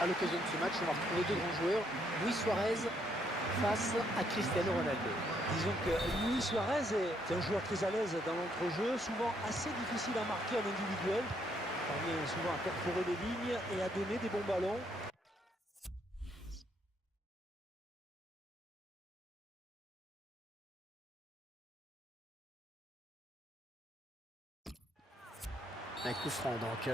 à l'occasion de ce match, on va retrouver deux grands joueurs, Luis Suarez face à Cristiano Ronaldo. Disons que Luis Suarez est un joueur très à l'aise dans l'entrejeu, souvent assez difficile à marquer en individuel. Il parvient souvent à perforer les lignes et à donner des bons ballons. Un coup franc donc.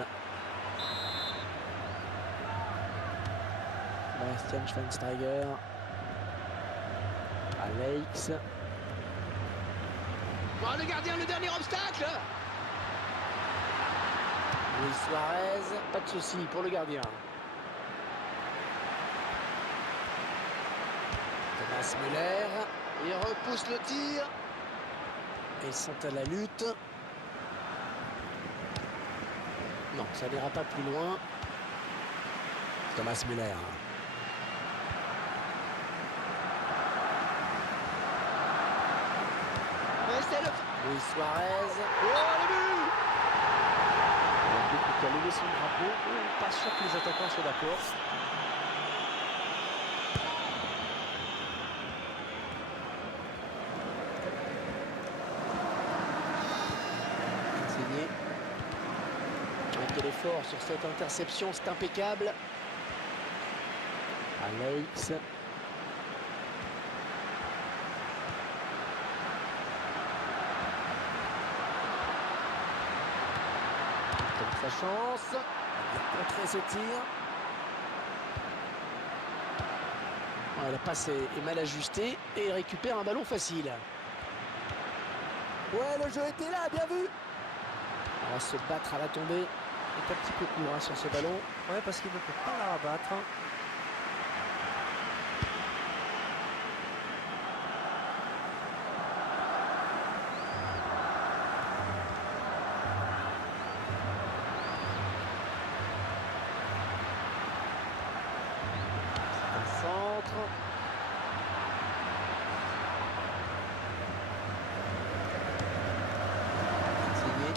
Bastian Schweinsteiger. Alex. Oh, le gardien, le dernier obstacle. Luis Suarez, pas de souci pour le gardien. Thomas Müller. Il repousse le tir. Ils sont à la lutte. Non, ça n'ira pas plus loin. Thomas Müller. Luis Suarez. Oh, le but! L'arbitre qui a levé son drapeau. Pas sûr que les attaquants soient d'accord. Signé. Quel effort sur cette interception, c'est impeccable. Alex. Sa chance, il a contré ce tir. La passe est mal ajustée et il récupère un ballon facile. Ouais, le jeu était là, bien vu. On va se battre à la tombée. Il est un petit peu court sur ce ballon. Ouais, parce qu'il ne peut pas la rabattre. Centre. Signé.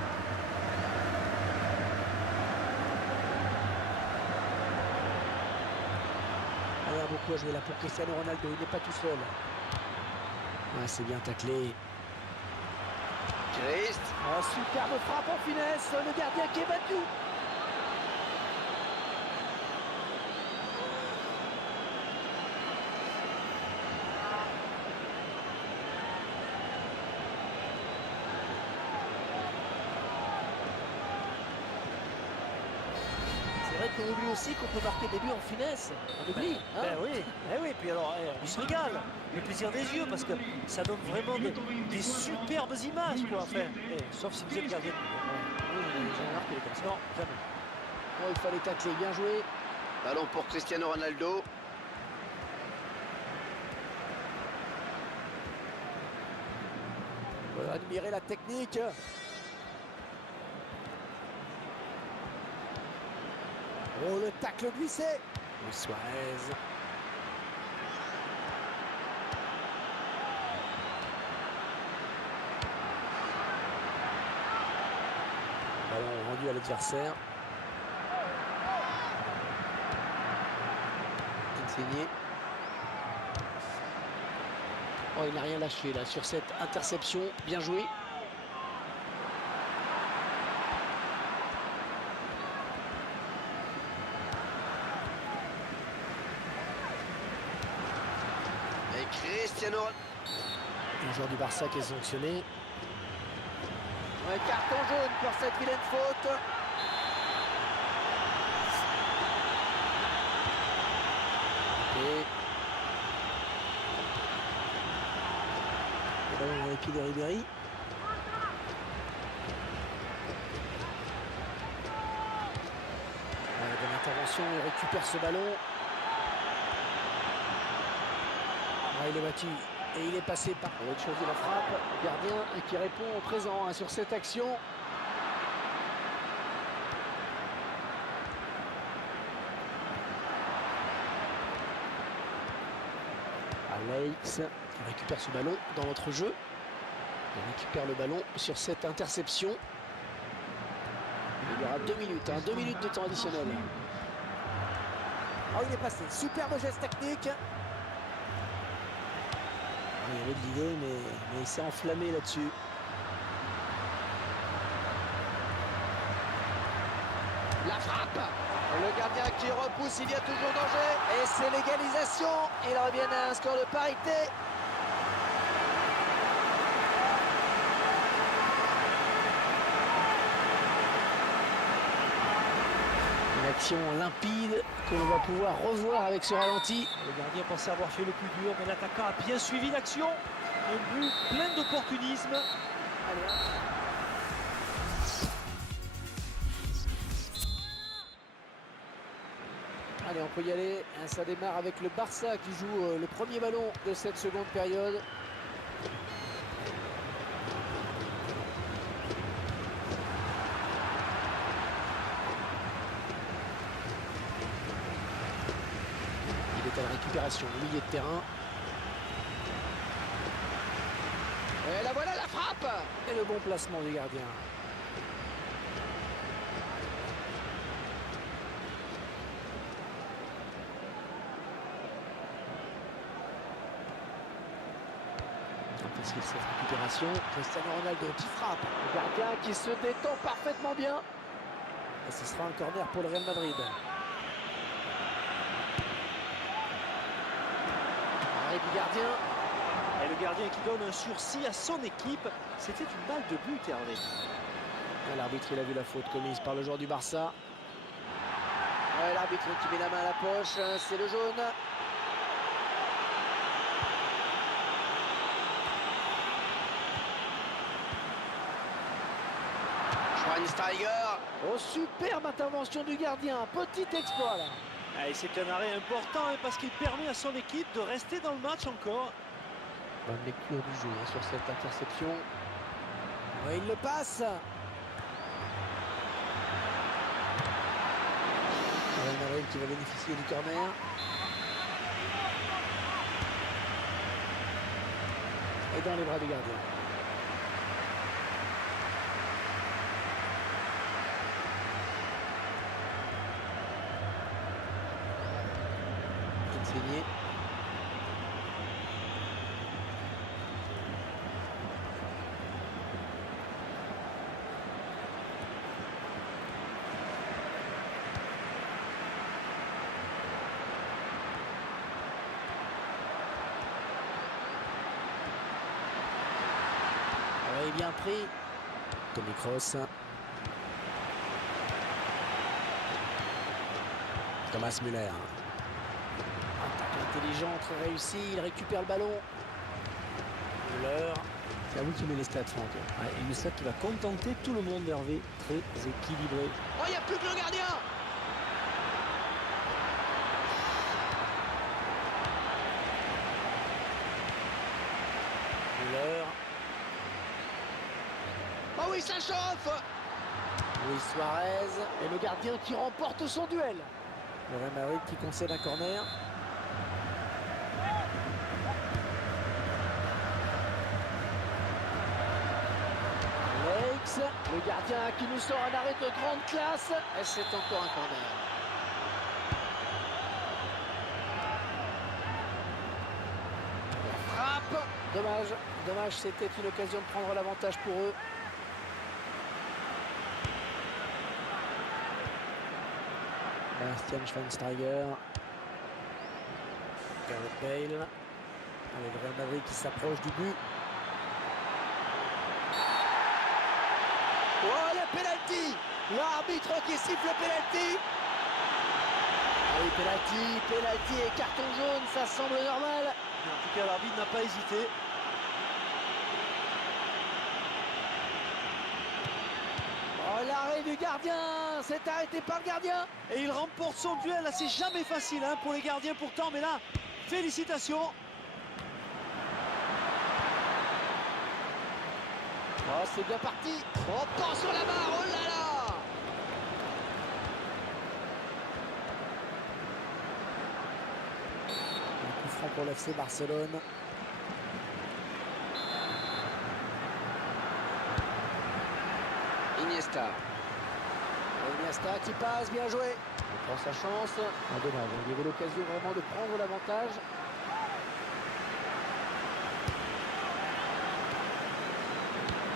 Il y a beaucoup à jouer là pour Cristiano Ronaldo, il n'est pas tout seul. Ouais, c'est bien taclé. Christ. Oh, superbe frappe en finesse, le gardien qui est battu. C'est vrai qu'on oublie aussi qu'on peut marquer des buts en finesse. On oublie. Hein, oui, puis alors, on se régale. Le plaisir des yeux, parce que ça donne vraiment des superbes images, quoi. Enfin, sauf si vous êtes gardien. Oui, j'ai remarqué comme ça. Non, jamais. Oh, il fallait tacler, bien joué. Ballon pour Cristiano Ronaldo. On va admirer la technique. Oh, le tacle glissé. Luis Suarez. Ballon rendu à l'adversaire. Insigné. Oh, il n'a rien lâché là sur cette interception. Bien joué. Et Cristiano. Le joueur du Barça qui est sanctionné. Ouais, carton jaune pour cette vilaine faute. Et le ballon dans les pieds de Ribéry. Bonne intervention, il récupère ce ballon. Il est battu et il est passé par autre chose de la frappe. Le gardien qui répond au présent sur cette action. Alex qui récupère ce ballon dans notre jeu. Il récupère le ballon sur cette interception. Il y aura 2 minutes, 2 minutes de temps additionnel. Oh, il est passé. Superbe geste technique. Il y avait de l'idée, mais il s'est enflammé là-dessus. La frappe. Le gardien qui repousse, il y a toujours danger. Et c'est l'égalisation. Ils reviennent à un score de parité. Une action limpide que l'on va pouvoir revoir avec ce ralenti. Le gardien pensait avoir fait le plus dur, mais l'attaquant a bien suivi l'action. Un but plein d'opportunisme. Allez, Allez, on peut y aller. Ça démarre avec le Barça qui joue le premier ballon de cette seconde période. Il est à la récupération au milieu de terrain. et la voilà, la frappe. Et le bon placement du gardien. Parce que cette récupération, Cristiano Ronaldo qui frappe. Le gardien qui se détend parfaitement bien. Et ce sera un corner pour le Real Madrid. Arrêt du gardien. Et le gardien qui donne un sursis à son équipe. C'était une balle de but, Hervé. L'arbitre, il a vu la faute commise par le joueur du Barça. Ouais, l'arbitre qui met la main à la poche, c'est le jaune. Schweinsteiger. Oh, superbe intervention du gardien. Petit exploit là. Et c'est un arrêt important parce qu'il permet à son équipe de rester dans le match encore. Bonne lecture du jeu sur cette interception. Ouais, il le passe. Real Madrid qui va bénéficier du corner. Et dans les bras du gardien. Insigné. Ouais, bien pris. Toni Kroos. Thomas Müller. Attaque intelligente, très réussi. Il récupère le ballon. Müller. C'est à vous qui met les stats, Franck. Ouais, une stat qui va contenter tout le monde, Hervé. Très équilibré. Oh, il n'y a plus que le gardien. Müller. Oh oui, ça chauffe. Luis Suarez. Et le gardien qui remporte son duel. Le Real Madrid qui concède un corner. Lex, le gardien qui nous sort un arrêt de grande classe. Et c'est encore un corner. La frappe. Dommage, c'était une occasion de prendre l'avantage pour eux. Bastian Schweinsteiger. Gareth Bale. Allez, le Real Madrid qui s'approche du but. Oh, le penalty. L'arbitre qui siffle le penalty. Allez, penalty et carton jaune, ça semble normal. Mais en tout cas, l'arbitre n'a pas hésité. Oh, l'arrêt du gardien, c'est arrêté par le gardien. Et il remporte son duel. Là, c'est jamais facile pour les gardiens pourtant. Mais là, félicitations. Oh, c'est bien parti. Oh, pan sur la barre. Oh là là. Un coup franc pour l'FC Barcelone. Iniesta. Iniesta qui passe, bien joué. Il prend sa chance. Un dommage, il y avait l'occasion vraiment de prendre l'avantage.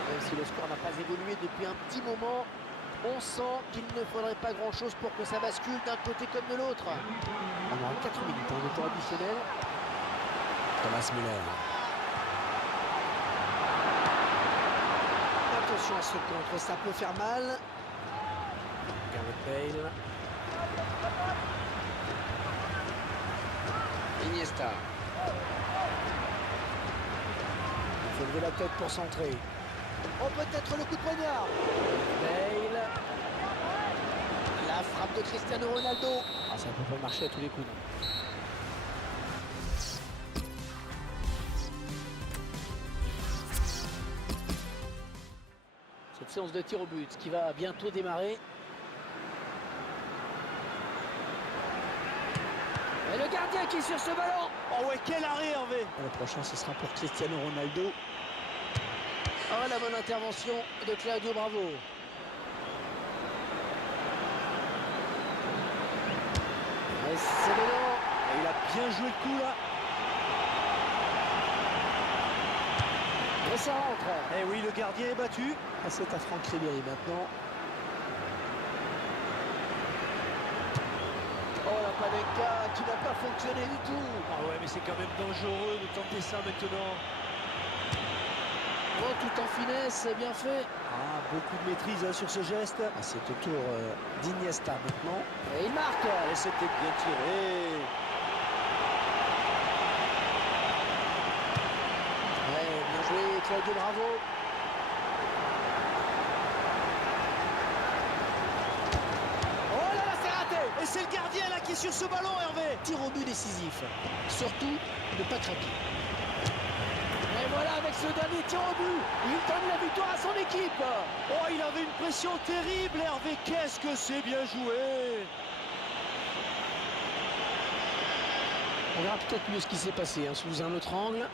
Même si le score n'a pas évolué depuis un petit moment, on sent qu'il ne faudrait pas grand-chose pour que ça bascule d'un côté comme de l'autre. On aura 4 minutes de temps additionnel. Thomas Müller. Attention à ce contre, ça peut faire mal. Gareth Bale. Iniesta. Il faut lever la tête pour centrer. Oh, peut-être le coup de poignard. Bale. La frappe de Cristiano Ronaldo. Ah, ça ne peut pas marcher à tous les coups. Non. Cette séance de tir au but qui va bientôt démarrer. Et le gardien qui est sur ce ballon. Oh ouais, quel arrêt Hervé. Le prochain, ce sera pour Cristiano Ronaldo. Oh, la bonne intervention de Claudio Bravo. Et c'est dedans. Et il a bien joué le coup là. Et ça rentre. Eh oui, le gardien est battu. Ah, c'est à Franck Ribéry maintenant. Oh, la Panenka qui n'a pas fonctionné du tout. Ah ouais, mais c'est quand même dangereux de tenter ça maintenant. Oh, tout en finesse, c'est bien fait. Ah, beaucoup de maîtrise hein, sur ce geste. Ah, c'est au tour d'Iniesta maintenant. Et il marque. Et c'était bien tiré. Ouais, bien joué, Claudio Bravo. Oh là là, c'est raté. Et c'est le gardien là qui est sur ce ballon, Hervé. Tir au but décisif. Surtout, ne pas craquer. Et voilà, avec ce dernier tir au but, il donne la victoire à son équipe. Oh, il avait une pression terrible, Hervé. Qu'est-ce que c'est bien joué. On verra peut-être mieux ce qui s'est passé sous un autre angle.